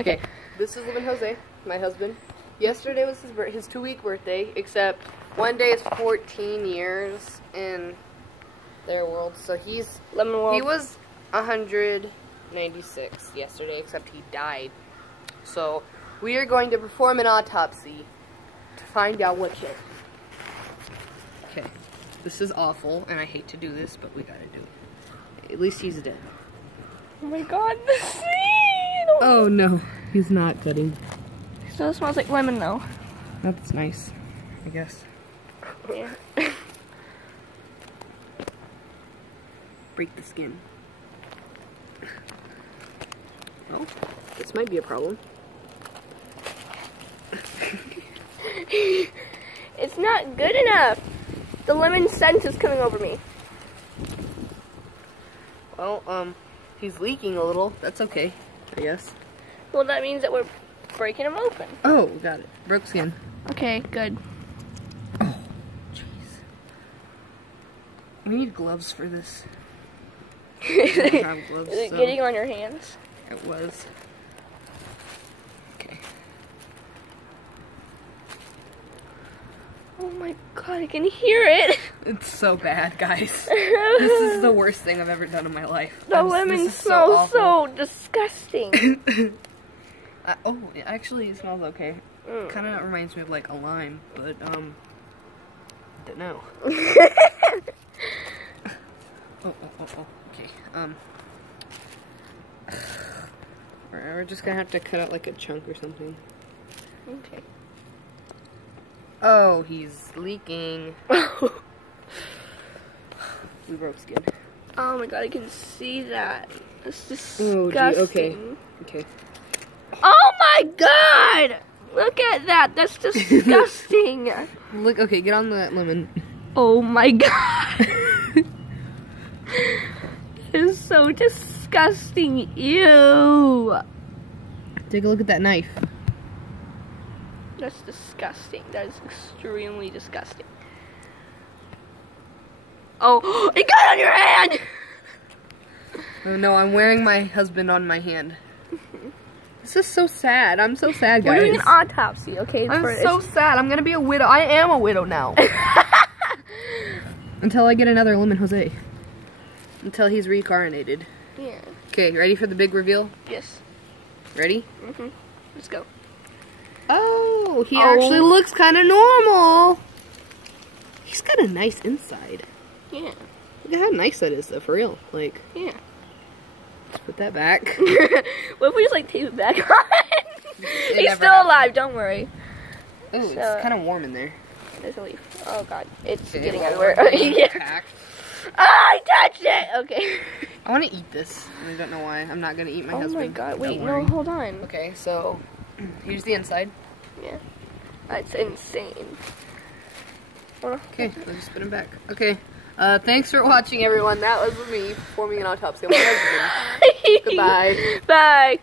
Okay. This is Lemon Jose, my husband. Yesterday was his 2-week birthday, except one day is 14 years in their world. So he was 196 yesterday, except he died. So we are going to perform an autopsy to find out what killed him. Okay, this is awful, and I hate to do this, but we gotta do it. At least he's dead. Oh my god, the scene! Oh no, he's not cutting. It still smells like lemon though. That's nice, I guess. Yeah. Break the skin. Oh, this might be a problem. It's not good enough. The lemon scent is coming over me. Well, he's leaking a little. That's okay, I guess. Well, that means that we're breaking him open. Oh, got it. Broke skin. Okay, good. Oh, jeez. We need gloves for this. I don't have gloves, Is it so getting on your hands? it was. Okay. Oh my god, I can hear it. It's so bad, guys. This is the worst thing I've ever done in my life. The lemon smells so disgusting. Oh, actually, it smells okay. Kind of reminds me of like a lime, but don't know. Oh, okay. We're just gonna have to cut out like a chunk or something. Okay. Oh, he's leaking. We broke skin. Oh my god, I can see that. That's disgusting. Oh, gee, okay. Okay. Oh my god! Look at that. That's disgusting. Look, okay, get on the lemon. Oh my god. It is so disgusting. Ew. Take a look at that knife. That's disgusting. That is extremely disgusting. Oh, it got on your hand! Oh no, I'm wearing my husband on my hand. This is so sad. I'm so sad, guys. We're doing an autopsy, okay? I'm so sad. I'm gonna be a widow. I am a widow now. Until I get another Lemon Jose. Until he's reincarnated. Yeah. Okay, ready for the big reveal? Yes. Ready? Mm-hmm. Let's go. Oh, he actually looks kind of normal. He's got a nice inside. Yeah. Look at how nice that is, though, for real. Like, yeah. Let's put that back. What if we just like tape it back on? He's still alive, don't worry. Ooh, So, it's kind of warm in there. There's a leaf. Oh god, it's Okay, getting well, everywhere. Yeah. I touched it! Okay. I want to eat this, and I don't know why. I'm not going to eat my husband. Oh my god, wait, Don't no, worry. hold on. Okay, so here's the inside. Yeah. That's insane. Okay, I'll just put him back. Okay, thanks for watching, everyone. That was me performing an autopsy on my husband. Goodbye. Bye.